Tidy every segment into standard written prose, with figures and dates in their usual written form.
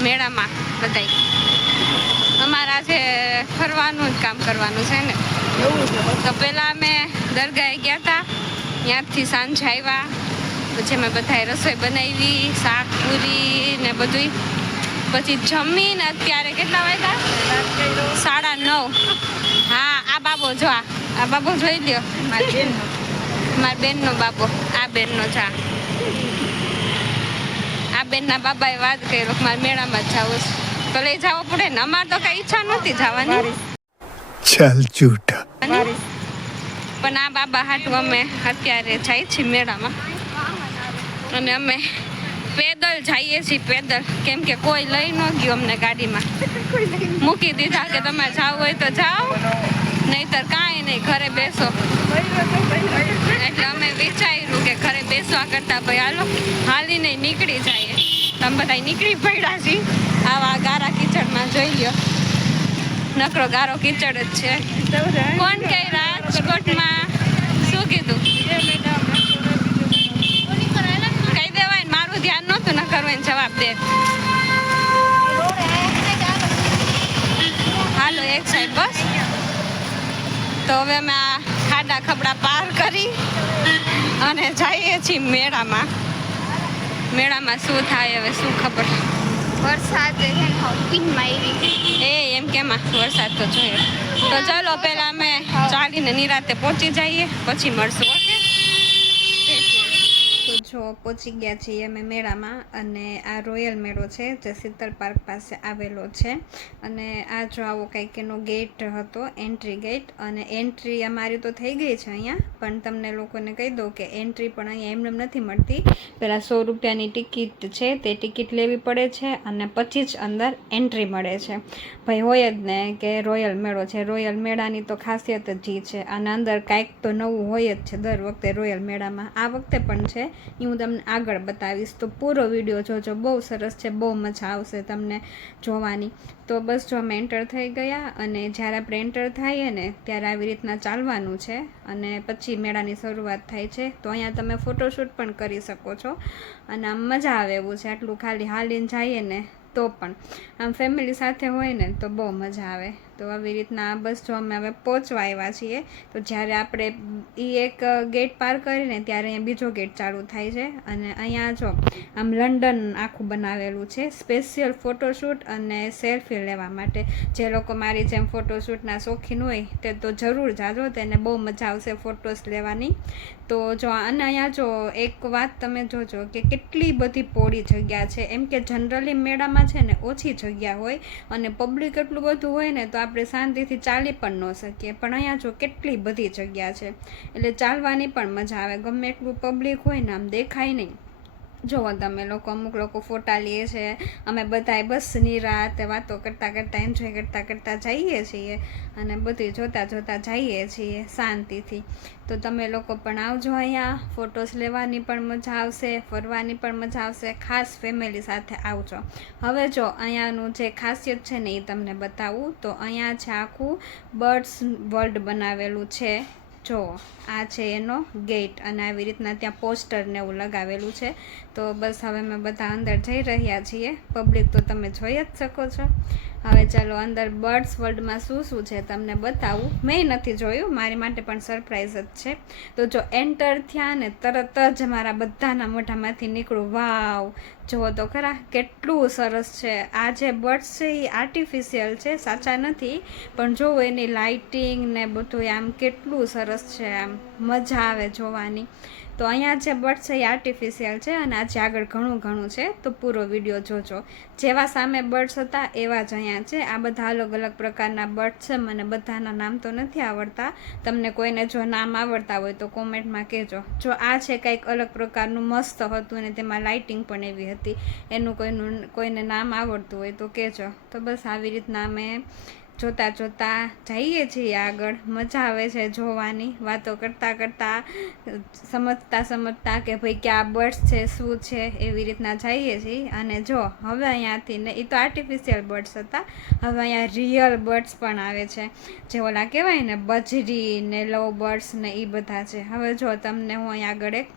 મેળામાં બધાય અમારા છે ફરવાનું જ કામ કરવાનું છે ને તો પહેલાં અમે દરગાહે ગયા હતા ત્યાંથી સાંજે આવ્યા પછી અમે બધાએ રસોઈ બનાવી શાક પૂરી ને બધું પછી જમીને અત્યારે કેટલા વાગ્યા 9:30 હા આ બાબો જો આ બાબો જોઈ લ્યો મારી બેનનો બાબો આ બેનનો જા આ બેનના બાબાએ વાત કર્યો મારે મેળામાં જ જવું છે તો લઈ જવો પડે ને અમારે તો કઈ ઈચ્છા નહોતી જવાની ચાલ ઝૂઠા પણ આ બાબા હાટું અમે અત્યારે જાય છીએ મેળામાં અને અમે પેદલ જઈએ છીએ પેદલ કેમ કે કોઈ લઈ ન ગયું અમને ગાડીમાં મૂકી દીધા કે તમે જાવ હોય તો જાઓ નહીતર કાંઈ નહીં ઘરે બેસો એટલે અમે વિચાર્યું કે ઘરે બેસવા કરતા ભાઈ હાલો હાલીને નીકળી જાય તમે બધા નીકળી પડ્યા છીએ આવા ગારા કીચડમાં જોઈ લ્યો નકરો ગારો કીચડ જ છે કોણ કે રાજકોટમાં શું કીધું કહી દેવાય મારું ધ્યાન નહોતું ન કરવું જવાબ દે હાલો એક સાઈડ બસ તો હવે અમે આ ખાડા ખબડા પાર કરી અને જઈએ છીએ મેળામાં શું થાય હવે શું ખબર વરસાદ એમ કેમાં વરસાદ તો જોઈએ તો ચાલો પહેલાં અમે ચાલીને નિરાતે પહોંચી જઈએ પછી મળશું ઓકે તો જો પહોંચી ગયા છીએ અમે મેળામાં અને આ રોયલ મેળો છે જે શીતલ પાર્ક પાસે આવેલો છે અને આ જો આવો કંઈક એનો ગેટ હતો એન્ટ્રી ગેટ અને એન્ટ્રી અમારી તો થઈ ગઈ છે અહીંયા પણ તમને લોકોને કહી દઉં કે એન્ટ્રી પણ અહીંયા એમને નથી મળતી પહેલાં 100 રૂપિયાની ટિકિટ છે તે ટિકિટ લેવી પડે છે અને પછી જ અંદર એન્ટ્રી મળે છે ભાઈ હોય જ ને કે રોયલ મેળો છે રોયલ મેળાની તો ખાસિયત જ છે અને અંદર કાંઈક તો નવું હોય જ છે દર વખતે રોયલ મેળામાં આ વખતે પણ છે એ હું તમને આગળ બતાવીશ તો પૂરો વિડીયો જોજો બહુ સરસ છે બહુ મજા આવશે તમને જોવાની તો બસ જો અમે એન્ટર થઈ ગયા અને જ્યારે આપણે એન્ટર થઈએ ને ત્યારે આવી રીતના ચાલવાનું છે અને પછી મેળાની શરૂઆત થાય છે તો અહીંયા તમે ફોટોશૂટ પણ કરી શકો છો અને આમ મજા આવે એવું છે આટલું ખાલી હાલીને જઈએ ને તો પણ આમ ફેમિલી સાથે હોય ને તો બહુ મજા આવે તો આવી રીતના બસ જો અમે હવે પહોંચવા આવ્યા છીએ તો જ્યારે આપણે એ એક ગેટ પાર કરીને ત્યારે અહીંયા બીજો ગેટ ચાલુ થાય છે અને અહીંયા જો આમ લંડન આખું બનાવેલું છે સ્પેશિયલ ફોટોશૂટ અને સેલ્ફી લેવા માટે જે લોકો મારી જેમ ફોટોશૂટના શોખીન હોય તે તો જરૂર જાજો તેને બહુ મજા આવશે ફોટોસ લેવાની તો જો અને અહીંયા જો એક વાત તમે જોજો કે કેટલી બધી પોળી જગ્યા છે એમ કે જનરલી મેળામાં છે ને ઓછી જગ્યા હોય અને પબ્લિક એટલું બધું હોય ને તો આપણે શાંતિથી ચાલી પણ ન શકીએ પણ અહીંયા જો કેટલી બધી જગ્યા છે એટલે ચાલવાની પણ મજા આવે ગમે એટલું પબ્લિક હોય ને આમ દેખાય નહીં જોવો તમે લોકો અમુક લોકો ફોટા લે છે અમે બધાય બસ નિરાતે વાતો કરતાં કરતાં એન્જોય કરતાં જઈએ છીએ અને બધું જોતાં જઈએ છીએ શાંતિથી તો તમે લોકો પણ આવજો અહીંયા ફોટોસ લેવાની પણ મજા આવશે ફરવાની પણ મજા આવશે ખાસ ફેમિલી સાથે આવજો હવે જો અહીંયાનું જે ખાસિયત છે ને એ તમને બતાવું તો અહીંયા છે આખું બર્ડ્સ વર્લ્ડ બનાવેલું છે જો આ છે એનો ગેટ અને આવી રીતના ત્યાં પોસ્ટર ને એવું લગાવેલું છે તો બસ હવે અમે બધા અંદર જઈ રહ્યા છીએ પબ્લિક તો તમે જોઈ જ શકો છો હવે ચાલો અંદર બર્ડ્સ વર્લ્ડમાં શું છે તમને બતાવું મેં નથી જોયું મારી માટે પણ સરપ્રાઈઝ જ છે તો જો એન્ટર થયા ને તરત જ મારા બધાના મોઢામાંથી નીકળું વાવ જુઓ તો ખરા કેટલું સરસ છે આ જે બર્ડ્સ છે એ આર્ટિફિશિયલ છે સાચા નથી પણ જોવો એની લાઇટિંગ ને બધું આમ કેટલું સરસ છે આમ મજા આવે જોવાની તો અહીંયા જે બર્ડ્સ છે એ આર્ટિફિશિયલ છે અને આજે આગળ ઘણું છે તો પૂરો વિડીયો જોજો જેવા સામે બર્ડ્સ હતા એવા જ અહીંયા છે આ બધા અલગ અલગ પ્રકારના બર્ડ્સ છે મને બધાના નામ તો નથી આવડતા તમને કોઈને જો નામ આવડતા હોય તો કોમેન્ટમાં કહેજો જો આ છે કંઈક અલગ પ્રકારનું મસ્ત હતું અને તેમાં લાઇટિંગ પણ એવી હતી એનું કોઈને નામ આવડતું હોય તો કહેજો તો બસ આવી રીતના અમે જોતા જઈએ છીએ આગળ મજા આવે છે જોવાની વાતો કરતાં સમજતા કે ભાઈ ક્યાં બર્ડ્સ છે શું છે એવી રીતના જઈએ છીએ અને જો હવે અહીંયાથી ને એ તો આર્ટિફિશિયલ બર્ડ્સ હતા હવે અહીંયા રિયલ બર્ડ્સ પણ આવે છે જે ઓલા કહેવાય ને બજરી ને લવ બર્ડ્સ ને એ બધા છે હવે જો તમને હું અહીં આગળ એક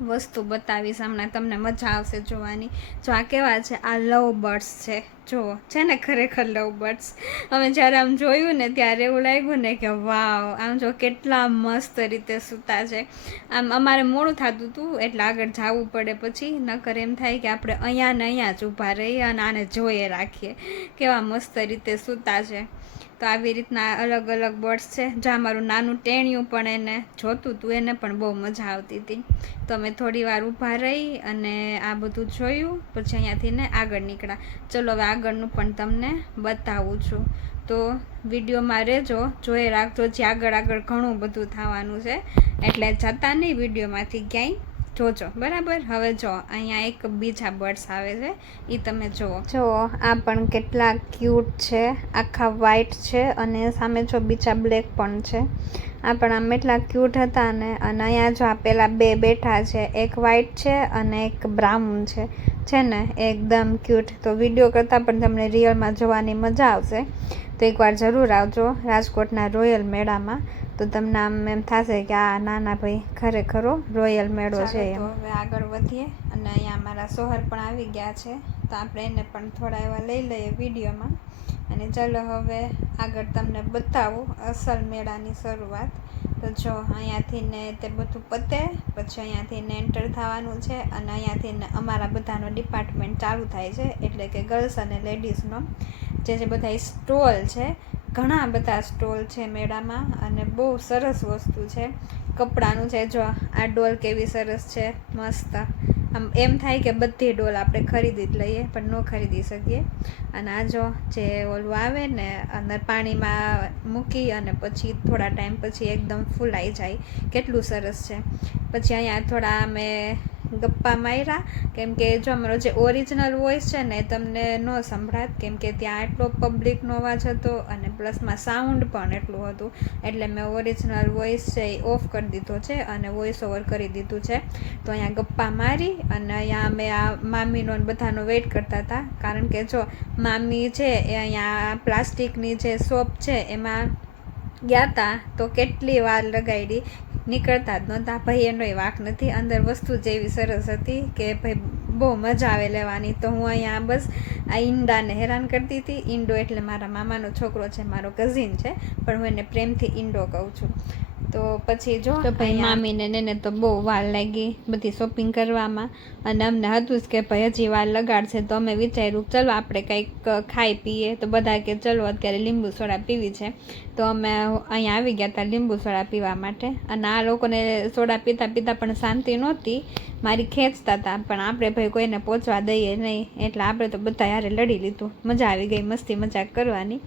વસ્તુ બતાવીશ હમણાં, તમને મજા આવશે જોવાની. જો આ કેવા છે, આ લવ બર્ડ્સ છે. જો છે ને ખરેખર લવ બર્ડ્સ. અમે જ્યારે આમ જોયું ને ત્યારે એવું લાગ્યું ને કે વાવ, આમ જો કેટલા મસ્ત રીતે સૂતા છે. આમ અમારે મોડું થતું હતું એટલે આગળ જવું પડે, પછી નકર એમ થાય કે આપણે અહીંયા ને અહીંયા જ ઊભા રહીએ અને આને જોઈએ રાખીએ કેવા મસ્ત રીતે સૂતા છે. તો આવી રીતના અલગ અલગ બર્ડ્સ છે. જ્યાં મારું નાનું ટેણિયું પણ એને જોતું હતું, એને પણ બહુ મજા આવતી હતી. તો અમે થોડી વાર ઊભા રહી અને આ બધું જોયું, પછી અહીંયાથી ને આગળ નીકળ્યા. ચલો હવે આગળનું પણ તમને બતાવું છું, તો વિડીયોમાં રહેજો, જોઈ રાખજો. જે આગળ ઘણું બધું થવાનું છે, એટલે જતા નહીં વિડીયોમાંથી ક્યાંય, જોજો બરાબર. હવે જો અહીંયા એક બીજા બર્ડ્સ આવે છે, એ તમે જુઓ. આ પણ કેટલા ક્યુટ છે, આખા વ્હાઈટ છે અને સામે જો બીજા બ્લેક પણ છે. આ પણ આમ એટલા ક્યુટ હતા ને. અને અહીંયા જો આ પેલા બે બેઠા છે, એક વ્હાઈટ છે અને એક બ્રાઉન છે ને એકદમ ક્યુટ. તો વિડીયો કરતાં પણ તમને રિયલમાં જોવાની મજા આવશે. તો એકવાર જરૂર આવજો રાજકોટના રોયલ મેળામાં, તો તમને આમ એમ થશે કે આ નાના ભાઈ ખરેખરો રોયલ મેળો છે. હવે આગળ વધીએ અને અહીંયા અમારા સોહર પણ આવી ગયા છે, તો આપણે એને પણ થોડા એવા લઈ લઈએ વિડીયોમાં. અને ચાલો હવે આગળ તમને બતાવું અસલ મેળાની શરૂઆત. તો જો અહીંયાથી ને તે બધું પતે પછી અહીંયાથી ને એન્ટર થવાનું છે અને અહીંયાથી ને અમારા બધાનો ડિપાર્ટમેન્ટ ચાલુ થાય છે, એટલે કે ગર્લ્સ અને લેડીઝનો જે બધા સ્ટોલ છે. ઘણા બધા સ્ટોલ છે મેળામાં અને બહુ સરસ વસ્તુ છે. કપડાનું છે, જો આ ડોલ કેવી સરસ છે, મસ્ત. આમ એમ થાય કે બધી ડોલ આપણે ખરીદી જ લઈએ, પણ ન ખરીદી શકીએ. અને આ જો જે ઓલું આવે ને અંદર પાણીમાં મૂકી અને પછી થોડા ટાઈમ પછી એકદમ ફૂલાઈ જાય, કેટલું સરસ છે. પછી અહીંયા થોડા અમે ગપ્પા માર્યા, કેમ કે જો અમારો જે ઓરિજિનલ વોઇસ છે ને તમને ન સંભળાત, કેમ કે ત્યાં એટલો પબ્લિકનો અવાજ હતો અને પ્લસમાં સાઉન્ડ પણ એટલું હતું, એટલે મેં ઓરિજિનલ વોઇસ છે એ ઓફ કરી દીધો છે અને વોઇસ ઓવર કરી દીધું છે. તો અહીંયા ગપ્પા મારી અને અહીંયા અમે આ મામીનો બધાનો વેઇટ કરતા હતા, કારણ કે જો મામી છે એ અહીંયા પ્લાસ્ટિકની જે શોપ છે એમાં ગયા હતા, તો કેટલી વાર લગાડી, નીકળતા જ નહોતા. ભાઈ એનોય વાંક નથી, અંદર વસ્તુ જ એવી સરસ હતી કે ભાઈ બહુ મજા આવે લેવાની. તો હું અહીંયા બસ આ ઈંડાને હેરાન કરતી હતી. ઈંડો એટલે મારા મામાનો છોકરો છે, મારો કઝિન છે, પણ હું એને પ્રેમથી ઈંડો કહું છું. તો પછી જો ભાઈ મામીને ને તો બહુ વાર લાગી બધી શોપિંગ કરવામાં, અને અમને હતું જ કે ભાઈ હજી વાર લગાડશે. તો અમે વિચાર્યું ચલો આપણે કંઈક ખાઈ પીએ. તો બધા કે ચલો અત્યારે લીંબુ સોડા પીવી છે, તો અમે અહીંયા આવી ગયા હતા લીંબુ સોડા પીવા માટે. અને આ લોકોને સોડા પીતા પીતા પણ શાંતિ નહોતી, મારી ખેંચતા હતા, પણ આપણે ભાઈ કોઈને પહોંચવા દઈએ નહીં, એટલે આપણે તો બધા યારે લડી લીધું. મજા આવી ગઈ મસ્તી મજાક કરવાની.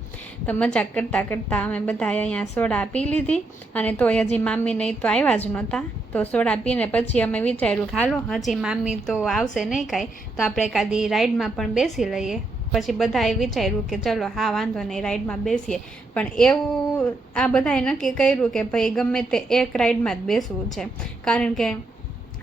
તો મજાક કરતાં કરતાં અમે બધા અહીંયા સોડા પી લીધી, અને તો હજી મામીને તો આવ્યા જ નહોતા. તો સોડા પીને પછી અમે વિચાર્યું કે હાલો હજી મામી તો આવશે નહીં કાંઈ, તો આપણે એકાદી રાઈડમાં પણ બેસી લઈએ. પછી બધાએ વિચાર્યું કે ચલો હા વાંધો નહીં રાઈડમાં બેસીએ. પણ એવું આ બધાએ નક્કી કર્યું કે ભાઈ ગમે તે એક રાઈડમાં જ બેસવું છે, કારણ કે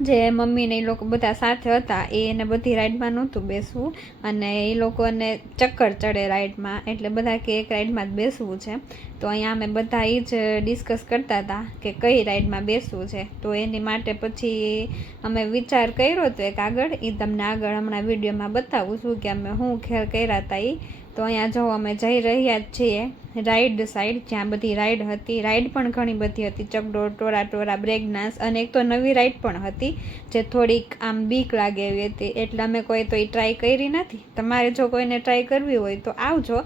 જે મમ્મીને એ લોકો બધા સાથે હતા એને બધી રાઈડમાં નહોતું બેસવું, અને એ લોકોને ચક્કર ચડે રાઈડમાં, એટલે બધા કે એક રાઈડમાં જ બેસવું છે. તો અહીંયા અમે બધા એ જ ડિસ્કસ કરતા હતા કે કઈ રાઈડમાં બેસવું છે. તો એની માટે પછી અમે વિચાર કર્યો હતો એક આગળ, એ તમને આગળ હમણાં વિડીયોમાં બતાવું છું કે અમે શું ખેલ કર્યા હતા એ. તો અહીંયા જો અમે જઈ રહ્યા જ છીએ રાઈડ સાઈડ, જ્યાં બધી રાઈડ હતી. રાઈડ પણ ઘણી બધી હતી, ચકડોળ, ટોરા બ્રેક ડાન્સ, અને એક તો નવી રાઈડ પણ હતી જે થોડીક આમ બીક લાગે એવી હતી, એટલે અમે કોઈ તો એ ટ્રાય કરી નથી. તમારે જો કોઈને ટ્રાય કરવી હોય તો આવજો.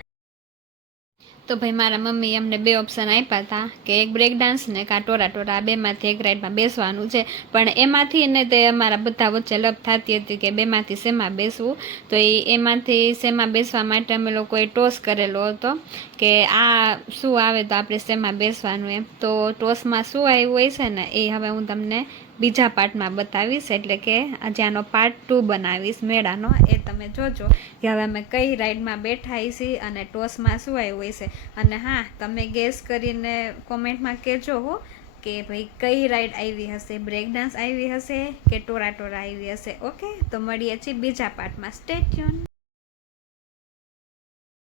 તો ભાઈ મારા મમ્મી અમને બે ઓપ્શન આપ્યા હતા કે એક બ્રેક ડાન્સ ને કાં ટોરા આ બેમાંથી એક રાઈડમાં બેસવાનું છે. પણ એમાંથી ને તે અમારા બધા વચ્ચે લપ થતી હતી કે બેમાંથી શેમાં બેસવું. તો એમાંથી શેમાં બેસવા માટે અમે લોકોએ ટોસ કરેલો હતો કે આ શું આવે તો આપણે શેમાં બેસવાનું એમ. તો ટોસમાં શું આવ્યું હોય છે ને એ હવે હું તમને બીજા પાર્ટમાં બતાવીશ, એટલે કે જ્યાંનો પાર્ટ 2 બનાવીશ મેળાનો, એ તમે જોજો કે હવે અમે કઈ રાઈડમાં બેઠા છીએ અને ટોસમાં શું આવ્યું હશે. અને હા, તમે ગેસ કરીને કોમેન્ટમાં કહેજો હો કે ભાઈ કઈ રાઈડ આવી હશે, બ્રેક ડાન્સ આવી હશે કે ટોરા આવી હશે. ઓકે, તો મળીએ છીએ બીજા પાર્ટમાં. Stay tune.